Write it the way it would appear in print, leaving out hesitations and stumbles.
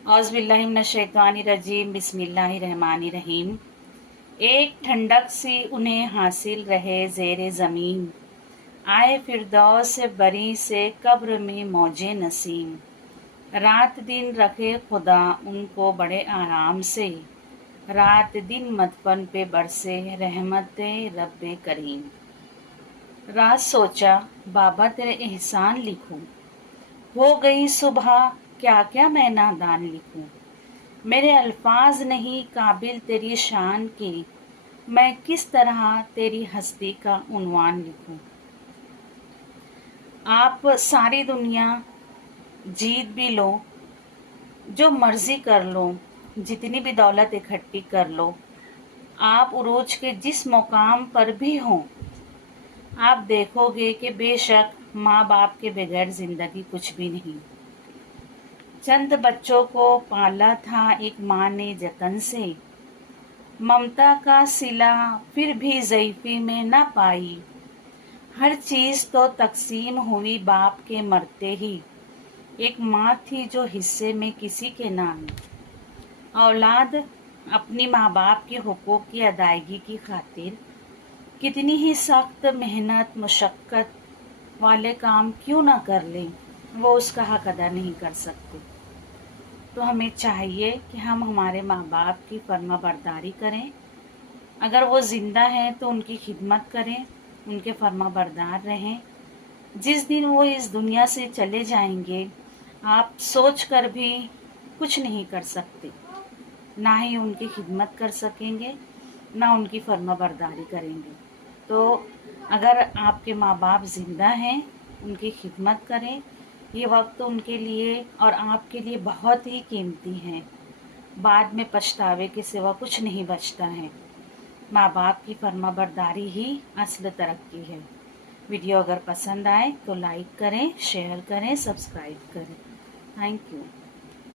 औज़ुबिल्लाहिमिनश्शैतानिर्रजीम बिस्मिल्लाहिर्रहमानिर्रहीम। एक ठंडक सी उन्हें हासिल रहे ज़ेरे ज़मीन, आए फिरदौस बरी से कब्र में मौजे नसीम। रात दिन रखे खुदा उनको बड़े आराम से, रात दिन मदफन पे बरसे रहमत रब्बे करीम। रात सोचा बाबा तेरे एहसान लिखूं, हो गई सुबह क्या क्या मैं नादान लिखूं। मेरे अल्फाज नहीं काबिल तेरी शान के, मैं किस तरह तेरी हस्ती का उन्वान लिखूं। आप सारी दुनिया जीत भी लो, जो मर्जी कर लो, जितनी भी दौलत इकट्ठी कर लो, आप उरूज के जिस मुकाम पर भी हों, आप देखोगे कि बेशक माँ बाप के बगैर ज़िंदगी कुछ भी नहीं। चंद बच्चों को पाला था एक माँ ने जतन से, ममता का सिला फिर भी ज़ईफ़ी में न पाई। हर चीज़ तो तकसीम हुई बाप के मरते ही, एक माँ थी जो हिस्से में किसी के नाम। औलाद अपनी माँ बाप के हुकूक की अदायगी की खातिर कितनी ही सख्त मेहनत मुशक्क़त वाले काम क्यों ना कर लें, वो उसका हक अदा नहीं कर सकते। तो हमें चाहिए कि हम हमारे माँ बाप की फर्माबरदारी करें। अगर वो ज़िंदा हैं तो उनकी खिदमत करें, उनके फर्माबरदार रहें। जिस दिन वो इस दुनिया से चले जाएंगे, आप सोच कर भी कुछ नहीं कर सकते, ना ही उनकी खिदमत कर सकेंगे, ना उनकी फर्माबरदारी करेंगे। तो अगर आपके माँ बाप ज़िंदा हैं, उनकी खिदमत करें। ये वक्त उनके लिए और आपके लिए बहुत ही कीमती है। बाद में पछतावे के सिवा कुछ नहीं बचता है। माँ बाप की फर्माबरदारी ही असल तरक्की है। वीडियो अगर पसंद आए तो लाइक करें, शेयर करें, सब्सक्राइब करें। Thank you.